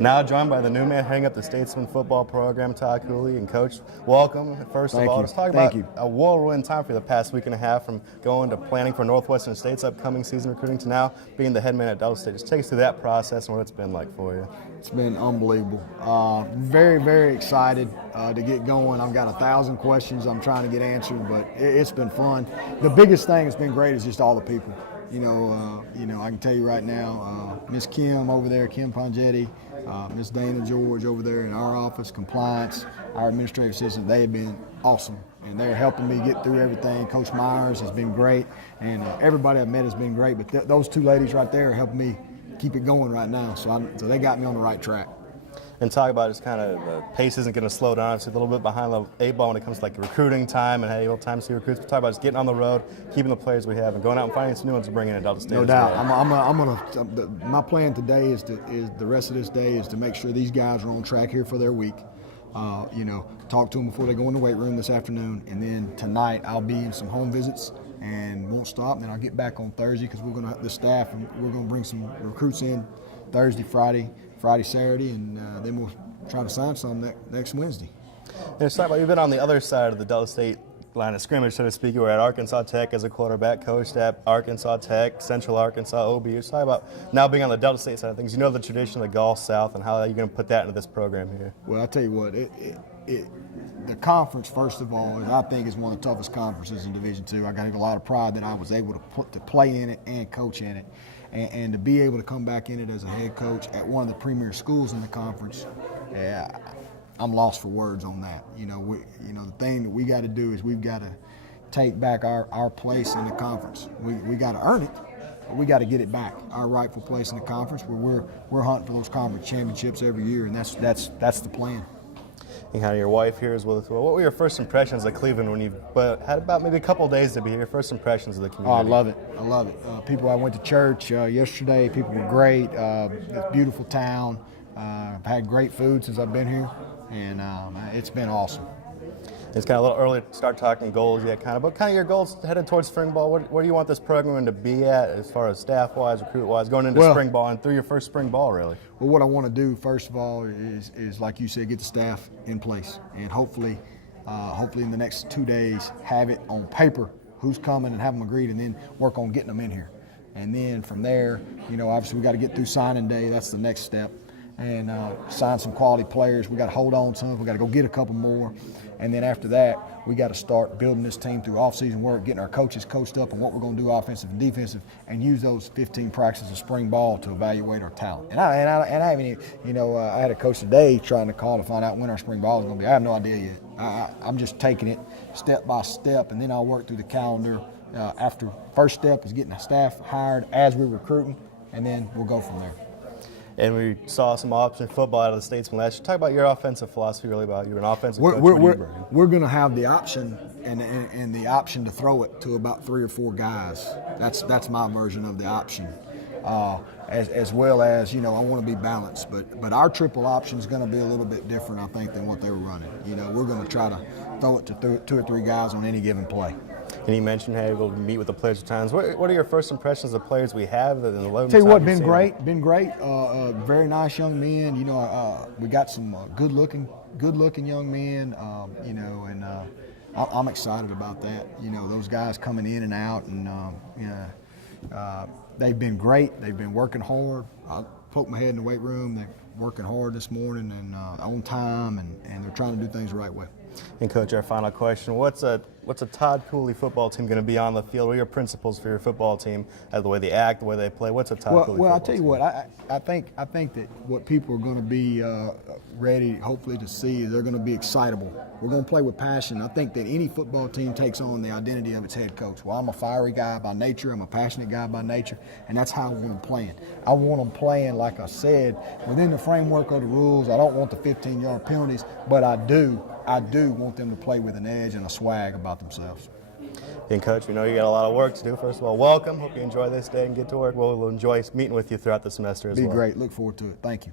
Now joined by the new man heading up the Statesman football program, Todd Cooley. And Coach, welcome. First of all, let's talk about a whirlwind time for the past week and a half, from going to planning for Northwestern State's upcoming season recruiting to now being the head man at Delta State. Just take us through that process and what it's been like for you. It's been unbelievable. Very, very excited to get going. I've got 1,000 questions I'm trying to get answered, but it's been fun. The biggest thing that's been great is just all the people. You know, I can tell you right now, Miss Kim over there, Kim Pongetti, Miss Dana George over there in our office, compliance, our administrative assistant, they have been awesome. And they're helping me get through everything. Coach Myers has been great, and everybody I've met has been great. But those two ladies right there are helping me keep it going right now. So they got me on the right track. And talk about just kind of the pace isn't going to slow down. It's a little bit behind the 8 ball when it comes to like recruiting time and how you time to see recruits. But talk about just getting on the road, keeping the players we have, and going out and finding some new ones to bring in at Delta State. No doubt. My plan today is the rest of this day is to make sure these guys are on track here for their week. Talk to them before they go in the weight room this afternoon, and then tonight I'll be in some home visits and won't stop. And then I'll get back on Thursday because we're gonna bring some recruits in Thursday, Friday, Saturday, and then we'll try to sign some next Wednesday. And it's talk about you've been on the other side of the Delta State line of scrimmage, so to speak. You were at Arkansas Tech as a quarterback, coached at Arkansas Tech, Central Arkansas, OBU. Talk about now being on the Delta State side of things. You know the tradition of the Gulf South, and how are you going to put that into this program here? Well, I'll tell you what, the conference, first of all, I think is one of the toughest conferences in Division II. I got a lot of pride that I was able to play in it and coach in it. And to be able to come back in it as a head coach at one of the premier schools in the conference, I'm lost for words on that. The thing that we got to do is we've got to take back our place in the conference. We got to earn it, but we got to get it back, our rightful place in the conference, where we're hunting for those conference championships every year, and that's the plan. And kind of your wife here is with us. Well, what were your first impressions of Cleveland when you had about maybe a couple of days to be here? First impressions of the community. Oh, I love it. People, I went to church yesterday. People were great. It's a beautiful town. I've had great food since I've been here, and it's been awesome. It's kind of a little early to start talking goals yet, but kind of your goals headed towards spring ball. Where do you want this program to be at as far as staff-wise, recruit-wise, going into spring ball and through your first spring ball, really? Well, what I want to do, first of all, is like you said, get the staff in place, and hopefully in the next 2 days, have it on paper, who's coming, and have them agreed, and then work on getting them in here. And then from there, obviously we got to get through signing day. That's the next step. And sign some quality players. We got to hold on to them. We got to go get a couple more. And then after that, we got to start building this team through off-season work, getting our coaches coached up on what we're going to do offensive and defensive, and use those 15 practices of spring ball to evaluate our talent. And I haven't even, I had a coach today trying to call to find out when our spring ball is going to be. I have no idea yet. I'm just taking it step by step, and then I'll work through the calendar. After first step is getting the staff hired as we're recruiting, and then we'll go from there. And we saw some option football out of the Statesman last year. Talk about your offensive philosophy, really, about you're an offensive coach. We're going to have the option and the option to throw it to about 3 or 4 guys. That's my version of the option. As well as, I want to be balanced. But our triple option is going to be a little bit different, I think, than what they were running. We're going to try to throw it to 2 or 3 guys on any given play. And you mentioned how you'll meet with the players at times. What are your first impressions of the players we have? Tell you what, been great. Very nice young men. We got some good-looking young men. And I'm excited about that. Those guys coming in and out, and they've been great. They've been working hard. I poked my head in the weight room. They're working hard this morning and on time, and they're trying to do things the right way. And Coach, our final question: What's a Todd Cooley football team going to be on the field? What are your principles for your football team? The way they act, the way they play. What's a Todd Cooley? Well, I'll tell you what. I think that what people are going to be ready, hopefully, to see is they're going to be excitable. We're going to play with passion. I think that any football team takes on the identity of its head coach. Well, I'm a fiery guy by nature. I'm a passionate guy by nature, and that's how I want them playing. I want them playing, like I said, within the framework of the rules. I don't want the 15-yard penalties, but I do want them to play with an edge and a swag about themselves. And Coach, we know you got a lot of work to do. First of all, welcome. Hope you enjoy this day and get to work. We'll enjoy meeting with you throughout the semester as well. Be great. Look forward to it. Thank you.